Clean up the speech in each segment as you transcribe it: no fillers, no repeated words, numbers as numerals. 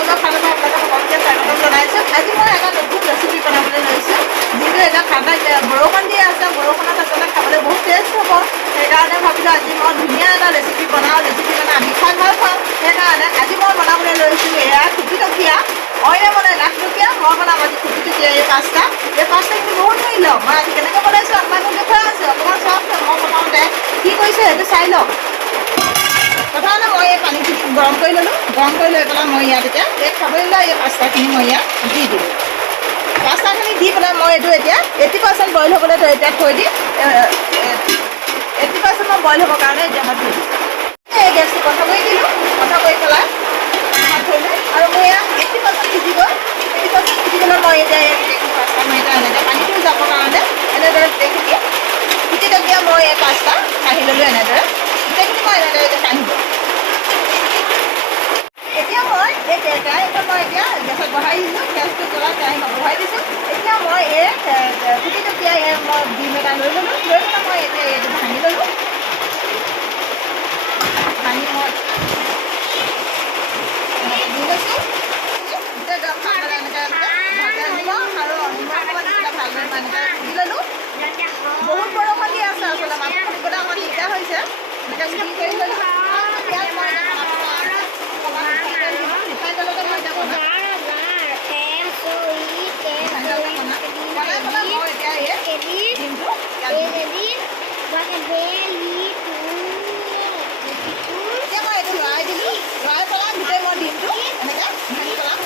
চাউলৰ ফালৰ পৰা আপোনালোকে সকলোকে স্বাগতম জনাইছোঁ। আজি মই এটা নতুন ৰেচিপি বনাবলৈ লৈছোঁ, যিটো এটা ঠাণ্ডা বৰষুণ দি আছে, বৰষুণত আচলতে খাবলৈ বহুত টেষ্ট হ'ব। সেইকাৰণে ভাবিলোঁ আজি মই ধুনীয়া এটা ৰেচিপি বনাওঁ। ৰেচিপি মানে আমি খাই ভাল পাওঁ, সেইকাৰণে আজি মই বনাবলৈ লৈছোঁ এয়া টুকিটকীয়া, অইনে বনাই লাখটকীয়া, মই বনাম আজি টুকিটকীয়া এই পাস্তা। এই পাস্তা কিন্তু বহুত মূল্য। মই আজি কেনেকৈ বনাইছোঁ আপোনালোকক দেখুৱাই আছোঁ। অকণমান চাওকচোন মই প্ৰথমতে কি কৰিছোঁ সেইটো চাই লওক। প্ৰথমতে মই এই পানীখিনি গৰম কৰি ল'লোঁ। গৰম কৰি লৈ পেলাই মই ইয়াত এতিয়া এই খাবলৈ লোৱা এই পাস্তাখিনি মই ইয়াত দি দিলোঁ। পাস্তাখিনি দি পেলাই মই এইটো এতিয়া 80% বইল হ'বলৈ এতিয়া থৈ দিম। 80% মই বইল হ'বৰ কাৰণে এতিয়া মই থৈ দিম। এই গেছটো বন্ধ কৰি দিলোঁ। বন্ধ কৰি পেলাই থৈ দিলোঁ আৰু মই ইয়াত 80% সিজি গ'ল। 80% সিজি গ'লে মই এতিয়া এই গোটেইখিনি পাস্তা মই এতিয়া এনেকৈ পানীটো যাবৰ কাৰণে এনেদৰে গোটেইখিনি টুকিটকীয়া মই এই পাস্তা কাঢ়ি ল'লোঁ। এনেদৰে গোটেইখিনি মই এনেদৰে এতিয়া কাঢ়ি দিওঁ। এতিয়া মই এই কেৰাহীখন মই এতিয়া গেছত বহাই দিছোঁ। গেছটো জ্বলাই কেৰাহীখন বহাই দিছোঁ। এতিয়া মই এই টুকিটকীয়া মই ডিম এটা লৈ ল'লোঁ। লৈ পেলাই মই এতিয়া এইটো ভাঙি ল'লোঁ। ভাঙি মই দি লৈছোঁ। গোটেই গৰম ভালদৰে এনেকৈ ভালকৈ নিমখ আৰু নিমখ অকণমান দি পেলাই ভালদৰে মই এনেকৈ দি ল'লোঁ। বহুত বৰষুণ দি আছে, আচলতে মাংস খুলিবলৈ অকণমান দিগদাৰ হৈছে। এনেকৈ গুড়ি কৰি ল'লোঁ। পিঁয়াজ মই এতিয়া বনাব কাৰণে অকণমান ৰিফাইন তেল দিলোঁ। ৰিফাইন তেলতে মই এতিয়া বনাম। বনাই পেলাই মই এতিয়া এই ডিমটো ইয়াত এতিয়া মই এইটো লৰাই দিলোঁ। লৰাই পেলাই গোটেই মই ডিমটো এনেকৈ ভাঙি পেলাম।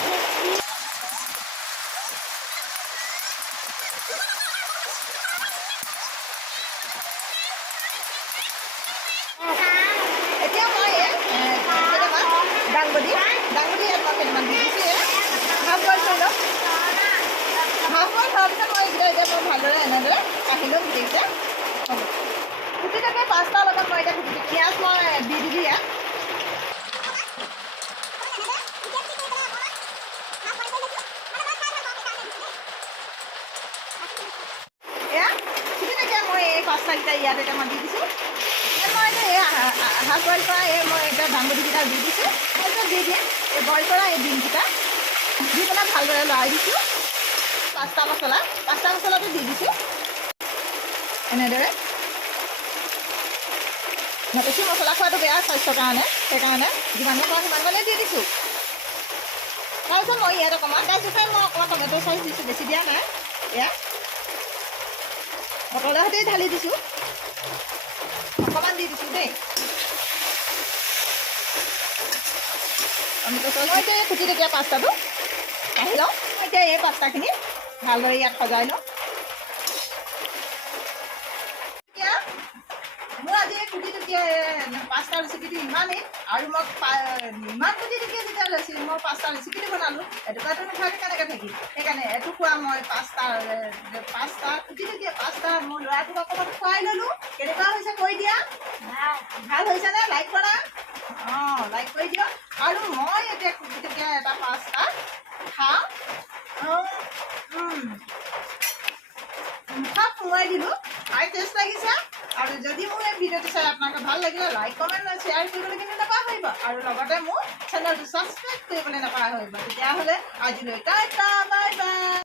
এতিয়া মই কেইটামান দাংবডি ইয়াত মই কেইটামান দি দিছোঁ। হাফ বইল কৰি লওঁ। হাফ বইল হোৱাৰ পিছত মই এইকেইটা এতিয়া মই ভালদৰে এনেদৰে কাঢ়ি লওঁ গোটেইকেইটা। হ'ব টুকিটকীয়া পাস্তাৰ লগত মই এতিয়া পিঁয়াজ মই দি দিলোঁ ইয়াত। এয়া টুকিটকীয়া মই এই পাস্তাকেইটা ইয়াত এতিয়া মই দি দিছোঁ। মই এতিয়া এই হাফ বইল কৰা এই মই এতিয়া দাংবডিকেইটা দি দিছোঁ। তাৰপিছত দি দিম এই বইল কৰা এই ডিমকেইটা দি পেলাই ভালদৰে লৰাই দিছোঁ। পাস্তা মছলাটো দি দিছোঁ এনেদৰে। বেছি মছলা খোৱাটো বেয়া স্বাস্থ্যৰ কাৰণে, সেইকাৰণে যিমানে পাওঁ সিমানে দি দিছোঁ। তাৰপিছত মই ইয়াত অকণমান মই অকণমান টমেট' চচ দিছোঁ, বেছি দিয়া নাই। এয়া বটলৰ সৈতে ঢালি দিছোঁ, অকণমান দি দিছোঁ দেই টমেট' চচ। মই এতিয়া এই টুকিটকীয়া পাস্তাটো কাঢ়ি লওঁ। মই এতিয়া এই পাস্তাখিনি ভালদৰে ইয়াত সজাই লওঁ। এতিয়া মোৰ আজি এই টুকিটকীয়া পাস্তা ৰেচিপিটো ইমানেই। আৰু মই ইমান টুকিটকীয়া যেতিয়া ৰেচিপি মই পাস্তা ৰেচিপিটো বনালোঁ, এটুকুৰাটো নোখোৱাকৈ কেনেকৈ থাকিম। সেইকাৰণে এটুকুৰা মই পাস্তা টুকিটকীয়া পাস্তা মোৰ ল'ৰাটোক অকণমান খুৱাই ল'লোঁ। কেনেকুৱা হৈছে কৈ দিয়া। ভাল হৈছেনে? লাইক কৰা। অঁ, লাইক কৰি দিয়ক। আৰু মই এতিয়া টুকিটকীয়া এটা পাস্তা খাওঁ। মুখত সোমোৱাই দিলোঁ। খাই টেষ্ট লাগিছে। আৰু যদি মোৰ এই ভিডিঅ'টো চাই আপোনালোকে ভাল লাগিলে লাইক কমেণ্ট আৰু শ্বেয়াৰ কৰিবলৈ কিন্তু নাপাহৰিব। আৰু লগতে মোৰ চেনেলটো ছাবস্ক্ৰাইব কৰিবলৈ নাপাহৰিব। তেতিয়াহ'লে আজিলৈ টাটা, বাই বাই।